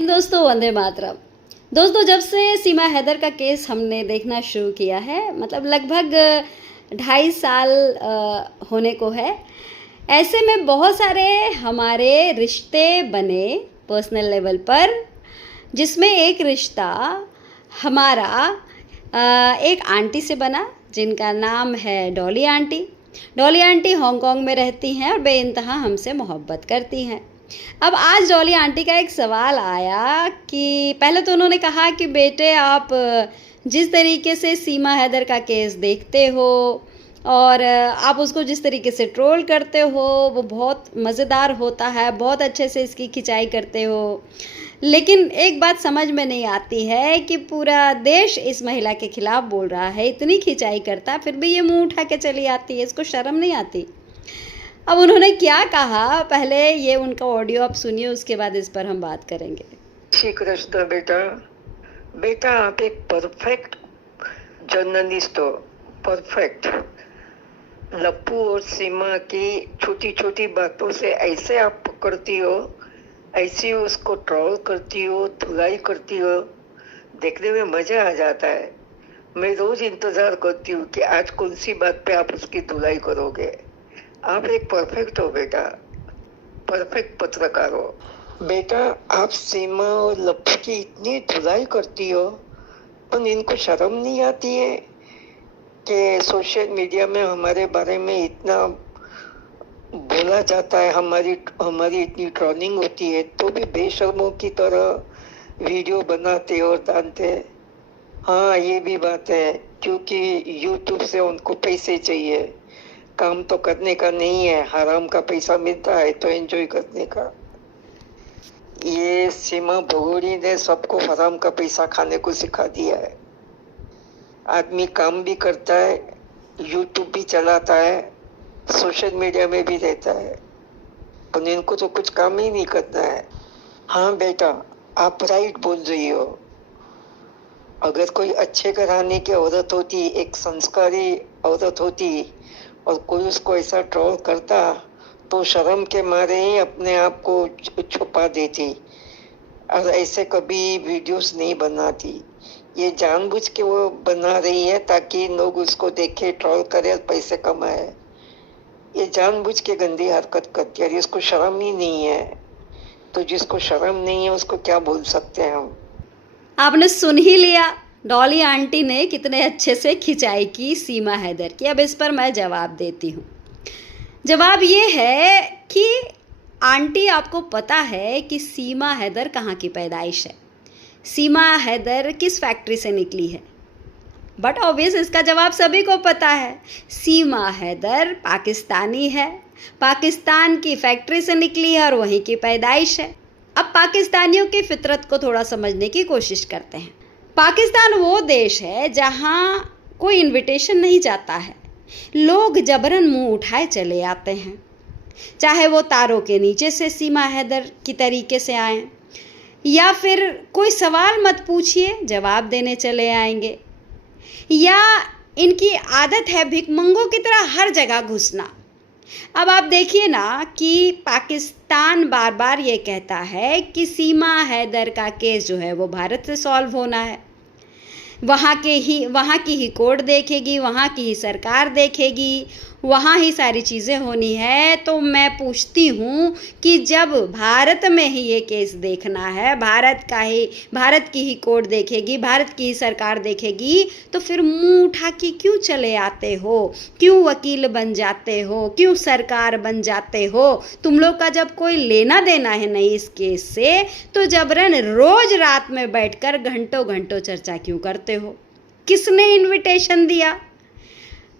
दोस्तों वंदे मातरम। दोस्तों जब से सीमा हैदर का केस हमने देखना शुरू किया है मतलब लगभग 2.5 साल होने को है। ऐसे में बहुत सारे हमारे रिश्ते बने पर्सनल लेवल पर, जिसमें एक रिश्ता हमारा एक आंटी से बना जिनका नाम है Dolly aunty. Dolly aunty Hong Kong में रहती हैं और बेइंतहा हमसे मोहब्बत करती हैं। अब आज डॉली आंटी का एक सवाल आया कि पहले तो उन्होंने कहा कि बेटे आप जिस तरीके से सीमा हैदर का केस देखते हो और आप उसको जिस तरीके से ट्रोल करते हो वो बहुत मज़ेदार होता है, बहुत अच्छे से इसकी खिंचाई करते हो, लेकिन एक बात समझ में नहीं आती है कि पूरा देश इस महिला के खिलाफ बोल रहा है, इतनी खिंचाई करता है, फिर भी ये मुंह उठा के चली आती है, इसको शर्म नहीं आती। अब उन्होंने क्या कहा, पहले ये उनका ऑडियो आप सुनिए, उसके बाद इस पर हम बात करेंगे। श्री कृष्ण बेटा, बेटा आप एक परफेक्ट जर्नलिस्ट हो, परफेक्ट। लप्पू और सीमा की छोटी छोटी बातों से ऐसे आप पकड़ती हो, ऐसी उसको ट्रोल करती हो, धुलाई करती हो, देखने में मजा आ जाता है। मैं रोज इंतजार करती हूँ कि आज कौन सी बात पे आप उसकी धुलाई करोगे। आप एक परफेक्ट हो बेटा, परफेक्ट पत्रकार हो बेटा। आप सीमा और लप्पू की इतनी धुलाई करती हो, पर इनको शर्म नहीं आती है कि सोशल मीडिया में हमारे बारे में इतना बोला जाता है, हमारी इतनी ट्रोलिंग होती है, तो भी बेशर्मों की तरह वीडियो बनाते और डालते। हाँ ये भी बात है, क्योंकि यूट्यूब से उनको पैसे चाहिए, काम तो करने का नहीं है, हराम का पैसा मिलता है तो एंजॉय करने का। ये सीमा भगोड़ी ने सबको हराम का पैसा खाने को सिखा दिया है। आदमी काम भी करता है, यूट्यूब भी चलाता है, सोशल मीडिया में भी रहता है, पर इनको तो कुछ काम ही नहीं करना है। हाँ बेटा आप राइट बोल रही हो। अगर कोई अच्छे घराने की औरत होती, एक संस्कारी औरत होती और कोई उसको ऐसा ट्रोल करता तो शर्म के मारे ही अपने आप को छुपा देती और ऐसे कभी वीडियोस नहीं बनाती। ये जानबूझ के वो बना रही है ताकि लोग उसको देखे, ट्रोल करे और पैसे कमाए। ये जानबूझ के गंदी हरकत करती है, इसको शर्म ही नहीं है। तो जिसको शर्म नहीं है उसको क्या बोल सकते हैं हम। आपने सुन ही लिया डॉली आंटी ने कितने अच्छे से खिंचाई की सीमा हैदर की। अब इस पर मैं जवाब देती हूँ। जवाब ये है कि आंटी आपको पता है कि सीमा हैदर कहाँ की पैदाइश है, सीमा हैदर किस फैक्ट्री से निकली है। बट ऑब्वियस इसका जवाब सभी को पता है, सीमा हैदर पाकिस्तानी है, पाकिस्तान की फैक्ट्री से निकली है और वहीं की पैदाइश है। अब पाकिस्तानियों की फितरत को थोड़ा समझने की कोशिश करते हैं। पाकिस्तान वो देश है जहाँ कोई इनविटेशन नहीं जाता है, लोग जबरन मुंह उठाए चले आते हैं, चाहे वो तारों के नीचे से सीमा हैदर की तरीके से आए या फिर कोई सवाल मत पूछिए जवाब देने चले आएंगे, या इनकी आदत है भिखमंगों की तरह हर जगह घुसना। अब आप देखिए ना कि पाकिस्तान बार बार ये कहता है कि सीमा हैदर का केस जो है वो भारत से सॉल्व होना है, वहाँ की ही कोर्ट देखेगी, वहाँ की ही सरकार देखेगी, वहाँ ही सारी चीज़ें होनी है। तो मैं पूछती हूँ कि जब भारत में ही ये केस देखना है, भारत की ही कोर्ट देखेगी, भारत की ही सरकार देखेगी, तो फिर मुंह उठा के क्यों चले आते हो, क्यों वकील बन जाते हो, क्यों सरकार बन जाते हो। तुम लोग का जब कोई लेना देना है नहीं इस केस से, तो जबरन रोज रात में बैठकर घंटों घंटों चर्चा क्यों करते हो। किसने इनविटेशन दिया?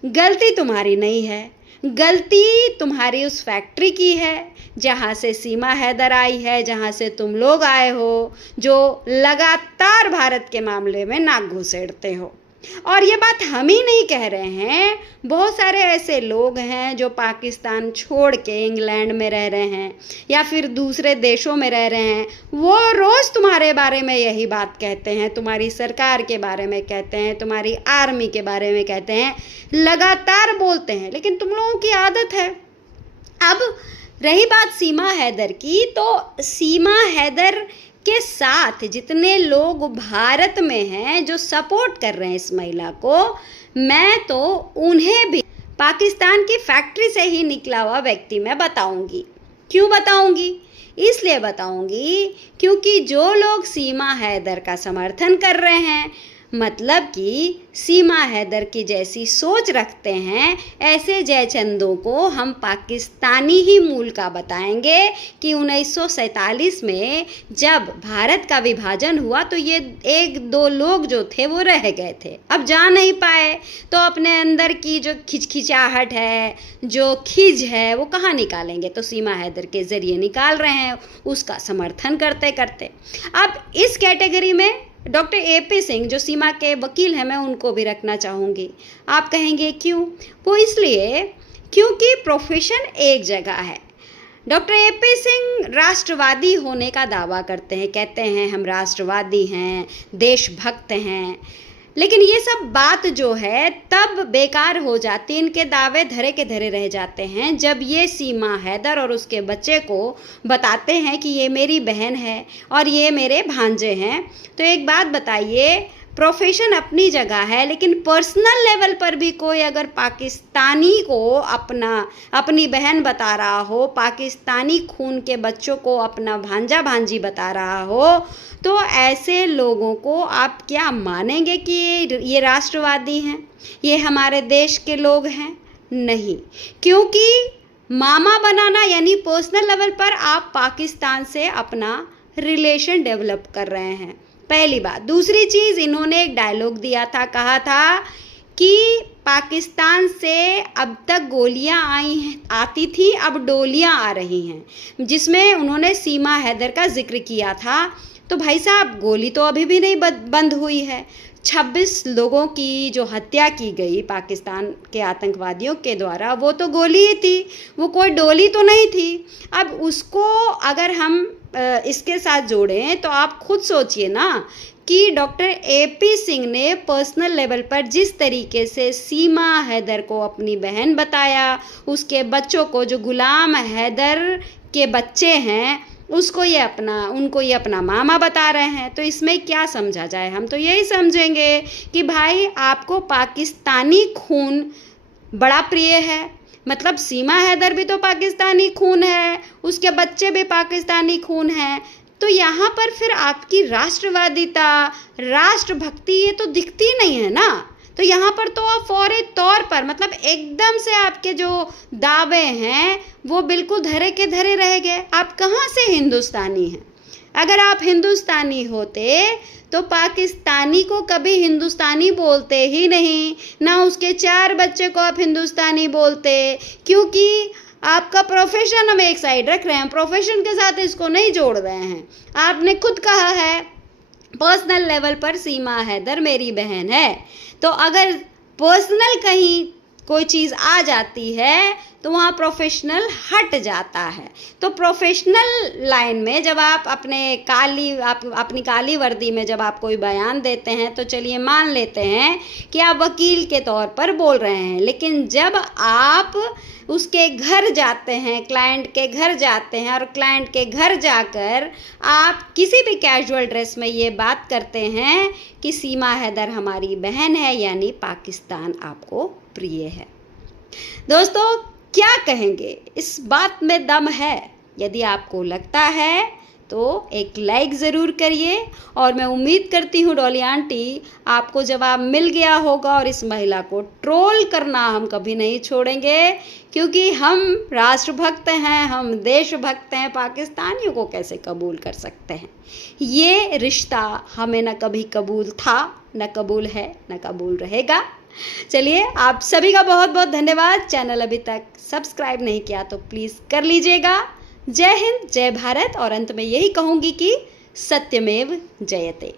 गलती तुम्हारी नहीं है, गलती तुम्हारी उस फैक्ट्री की है जहाँ से सीमा हैदर आई है, जहाँ से तुम लोग आए हो, जो लगातार भारत के मामले में नाक घुसेड़ते हो। और ये बात हम ही नहीं कह रहे हैं, बहुत सारे ऐसे लोग हैं जो पाकिस्तान छोड़ के इंग्लैंड में रह रहे हैं या फिर दूसरे देशों में रह रहे हैं, वो रोज़ तुम्हारे बारे में यही बात कहते हैं, तुम्हारी सरकार के बारे में कहते हैं, तुम्हारी आर्मी के बारे में कहते हैं, लगातार बोलते हैं, लेकिन तुम लोगों की आदत है। अब रही बात सीमा हैदर की, तो सीमा हैदर उसके साथ जितने लोग भारत में हैं जो सपोर्ट कर रहे हैं इस महिला को, मैं तो उन्हें भी पाकिस्तान की फैक्ट्री से ही निकला हुआ व्यक्ति मैं बताऊंगी। क्यों बताऊंगी? इसलिए बताऊंगी क्योंकि जो लोग सीमा हैदर का समर्थन कर रहे हैं, मतलब कि सीमा हैदर की जैसी सोच रखते हैं, ऐसे जयचंदों को हम पाकिस्तानी ही मूल का बताएंगे कि 1947 में जब भारत का विभाजन हुआ तो ये एक दो लोग जो थे वो रह गए थे, अब जा नहीं पाए, तो अपने अंदर की जो खिचखिचाहट है, जो खिज है, वो कहाँ निकालेंगे? तो सीमा हैदर के ज़रिए निकाल रहे हैं, उसका समर्थन करते करते। अब इस कैटेगरी में डॉक्टर AP सिंह जो सीमा के वकील हैं, मैं उनको भी रखना चाहूँगी। आप कहेंगे क्यों? वो इसलिए क्योंकि प्रोफेशन एक जगह है। डॉक्टर AP सिंह राष्ट्रवादी होने का दावा करते हैं, कहते हैं हम राष्ट्रवादी हैं, देशभक्त हैं, लेकिन ये सब बात जो है तब बेकार हो जाती, इनके दावे धरे के धरे रह जाते हैं जब ये सीमा हैदर और उसके बच्चे को बताते हैं कि ये मेरी बहन है और ये मेरे भांजे हैं। तो एक बात बताइए, प्रोफेशन अपनी जगह है, लेकिन पर्सनल लेवल पर भी कोई अगर पाकिस्तानी को अपनी बहन बता रहा हो, पाकिस्तानी खून के बच्चों को अपना भांजा भांजी बता रहा हो, तो ऐसे लोगों को आप क्या मानेंगे कि ये राष्ट्रवादी हैं, ये हमारे देश के लोग हैं? नहीं, क्योंकि मामा बनाना यानी पर्सनल लेवल पर आप पाकिस्तान से अपना रिलेशन डेवलप कर रहे हैं, पहली बात। दूसरी चीज़, इन्होंने एक डायलॉग दिया था, कहा था कि पाकिस्तान से अब तक गोलियां आती थी, अब डोलियां आ रही हैं, जिसमें उन्होंने सीमा हैदर का जिक्र किया था। तो भाई साहब, गोली तो अभी भी नहीं बंद हुई है। 26 लोगों की जो हत्या की गई पाकिस्तान के आतंकवादियों के द्वारा, वो तो गोली ही थी, वो कोई डोली तो नहीं थी। अब उसको अगर हम इसके साथ जोड़ें तो आप खुद सोचिए ना कि डॉक्टर AP सिंह ने पर्सनल लेवल पर जिस तरीके से सीमा हैदर को अपनी बहन बताया, उसके बच्चों को जो गुलाम हैदर के बच्चे हैं उनको ये अपना मामा बता रहे हैं, तो इसमें क्या समझा जाए? हम तो यही समझेंगे कि भाई आपको पाकिस्तानी खून बड़ा प्रिय है, मतलब सीमा हैदर भी तो पाकिस्तानी खून है, उसके बच्चे भी पाकिस्तानी खून हैं, तो यहाँ पर फिर आपकी राष्ट्रवादिता, राष्ट्रभक्ति ये तो दिखती नहीं है ना। तो यहाँ पर तो आप फौरी तौर पर, मतलब एकदम से आपके जो दावे हैं वो बिल्कुल धरे के धरे रह गए। आप कहाँ से हिंदुस्तानी हैं? अगर आप हिंदुस्तानी होते तो पाकिस्तानी को कभी हिंदुस्तानी बोलते ही नहीं, ना उसके 4 बच्चे को आप हिंदुस्तानी बोलते, क्योंकि आपका प्रोफेशन हम एक साइड रख रहे हैं, प्रोफेशन के साथ इसको नहीं जोड़ रहे हैं। आपने खुद कहा है पर्सनल लेवल पर सीमा हैदर मेरी बहन है, तो अगर पर्सनल कहीं कोई चीज़ आ जाती है तो वहाँ प्रोफेशनल हट जाता है। तो प्रोफेशनल लाइन में जब आप अपनी काली वर्दी में जब आप कोई बयान देते हैं तो चलिए मान लेते हैं कि आप वकील के तौर पर बोल रहे हैं, लेकिन जब आप उसके घर जाते हैं, क्लाइंट के घर जाते हैं और क्लाइंट के घर जाकर आप किसी भी कैजुअल ड्रेस में ये बात करते हैं कि सीमा हैदर हमारी बहन है, यानी पाकिस्तान आपको प्रिय है। दोस्तों, क्या कहेंगे? इस बात में दम है। यदि आपको लगता है तो एक लाइक ज़रूर करिए, और मैं उम्मीद करती हूँ डॉली आंटी आपको जवाब मिल गया होगा, और इस महिला को ट्रोल करना हम कभी नहीं छोड़ेंगे, क्योंकि हम राष्ट्रभक्त हैं, हम देशभक्त हैं। पाकिस्तानियों को कैसे कबूल कर सकते हैं? ये रिश्ता हमें न कभी कबूल था, न कबूल है, न कबूल रहेगा। चलिए, आप सभी का बहुत बहुत धन्यवाद। चैनल अभी तक सब्सक्राइब नहीं किया तो प्लीज़ कर लीजिएगा। जय हिंद, जय भारत, और अंत में यही कहूँगी कि सत्यमेव जयते।